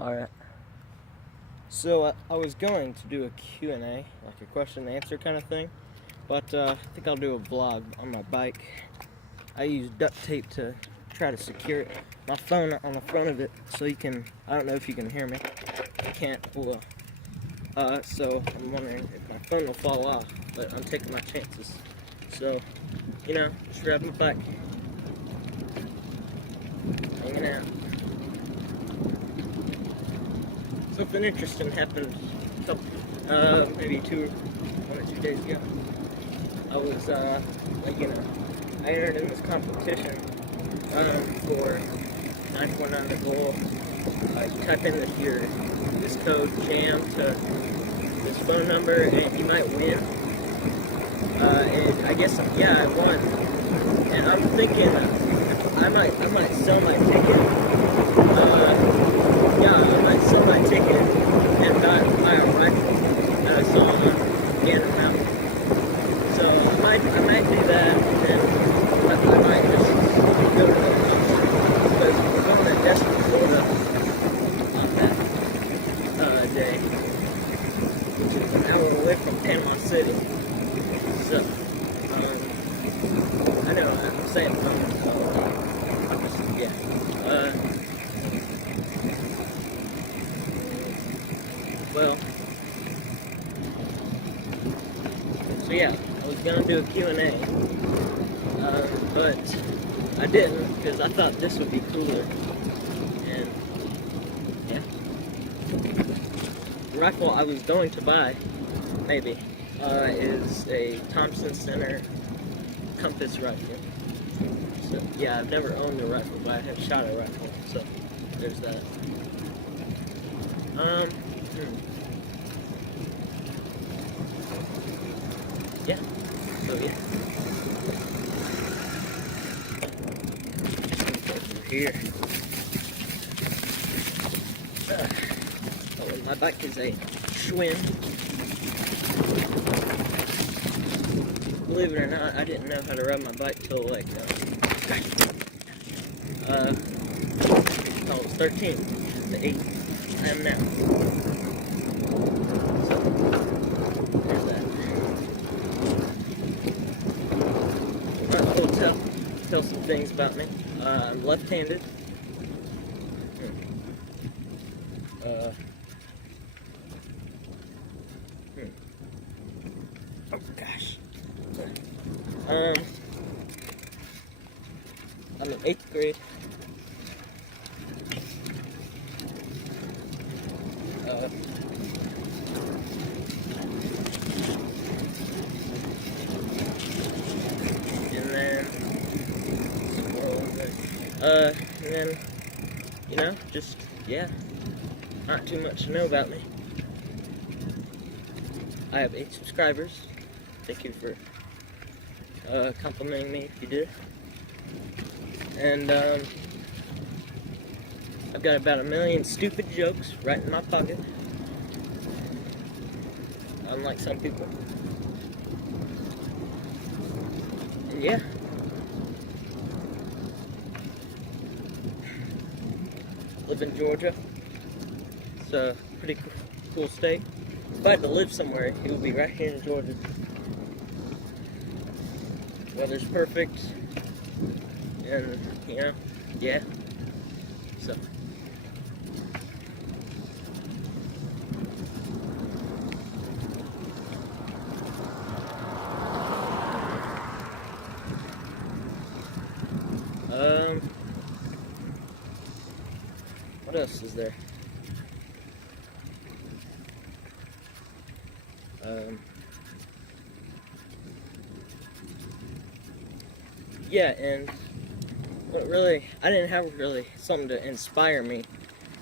Alright. So I was going to do a Q&A, like a question and answer kind of thing, but I think I'll do a vlog on my bike. I use duct tape to try to secure my phone on the front of it so you can, I don't know if you can hear me. I can't, well, so I'm wondering if my phone will fall off, but I'm taking my chances. So, just grab my bike, hanging out. Something interesting happened maybe 1 or 2 days ago. I was, I entered in this competition for 9.9 the goal. You type in this code JAM to this phone number and you might win. And I guess, I won. And I'm thinking I might sell my ticket. I might sell my ticket and buy a rifle that I saw on Random House. So I might do that, and then I might just go to the concert because we're going to Destin, Florida on that day, which is an hour away from Panama City. So I know I'm saying fun, so yeah. Well, so yeah, I was gonna do a Q&A, but I didn't because I thought this would be cooler. And yeah, the rifle I was going to buy, maybe, is a Thompson Center compass rifle. So yeah, I've never owned a rifle, but I have shot a rifle. So there's that. Yeah, so yeah. Over here. My bike is a Schwinn. Believe it or not, I didn't know how to ride my bike till like I was 13, the 8 I am now. So there's that. Might tell some things about me. I'm left-handed. Oh gosh. I'm in 8th grade. And then, just, not too much to know about me. I have 8 subscribers. Thank you for complimenting me if you did. And I've got about 1 million stupid jokes right in my pocket. Unlike some people. And yeah. Live in Georgia. It's a pretty cool state. If I had to live somewhere, it would be right here in Georgia. Weather's perfect. And, yeah. So. What else is there? Yeah, and I didn't have really something to inspire me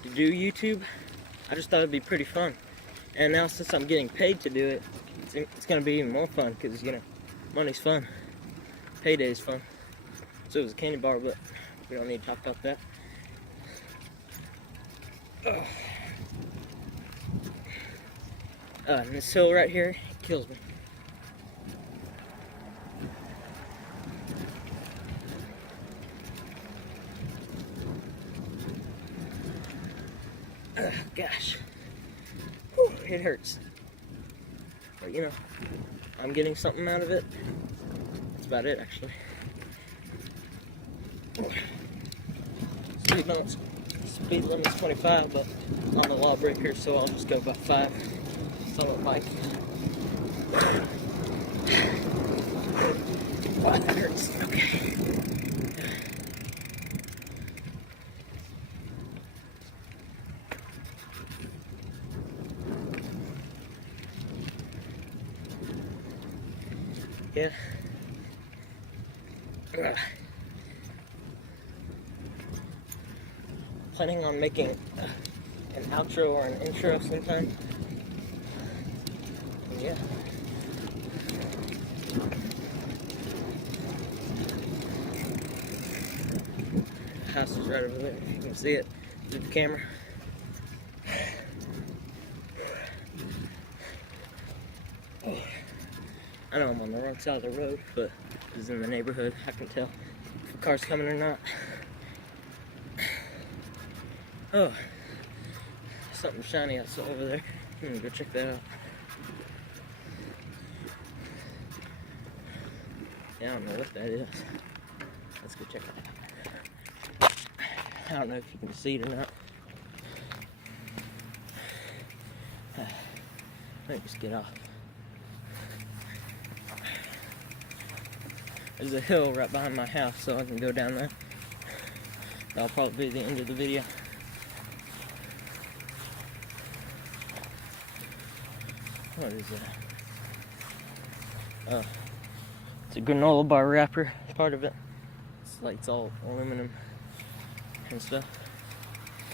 to do YouTube. I just thought it'd be pretty fun. And now since I'm getting paid to do it, it's gonna be even more fun because, money's fun. Payday's fun. So it was a candy bar, but we don't need to talk about that. And this hill right here kills me. Gosh. Whew, it hurts. But you know, I'm getting something out of it. That's about it, actually. Speed limit's 25, but I'm a lawbreaker, so I'll just go by 5. It's on a bike. Oh, that hurts. Okay. Yeah. Planning on making an outro or an intro sometime. Yeah. The house is right over there, if you can see it through the camera. I know I'm on the wrong side of the road, but it's in the neighborhood. I can tell if a car's coming or not. Oh, something shiny outside over there. I'm gonna go check that out. Yeah, I don't know what that is. Let's go check it out. I don't know if you can see it or not. Let me just get off. There's a hill right behind my house, so I can go down there. That'll probably be the end of the video. What is that? Oh, it's a granola bar wrapper, part of it. It's all aluminum and stuff.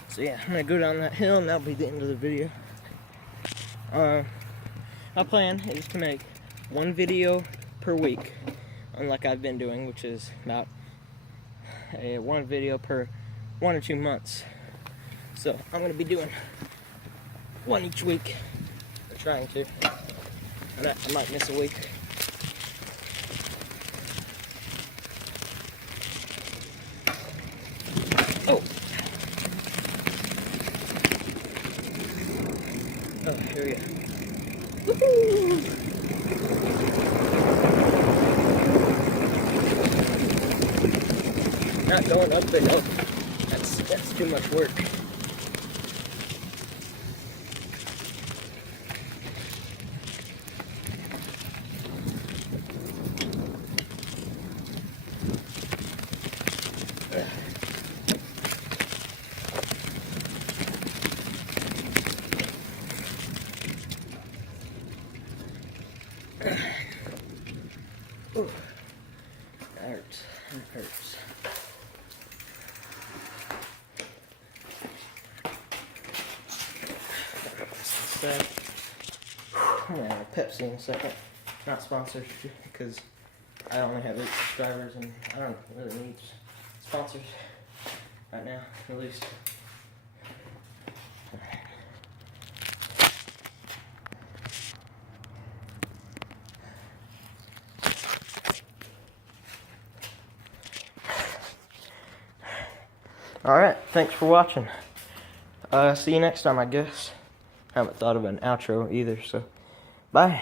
So yeah, I'm gonna go down that hill and that'll be the end of the video. My plan is to make one video per week, unlike I've been doing, which is about one video per 1 or 2 months. So I'm gonna be doing one each week. I'm trying to. I might miss a week. Oh! Oh, here we go. Woohoo! Not going up the hill. That's too much work. Ooh, that hurts. That hurts. I'm gonna have a Pepsi in a second. Not sponsored, because I only have 8 subscribers and I don't really need sponsors right now, at least. Alright, thanks for watching. See you next time, I guess. I haven't thought of an outro either, so bye.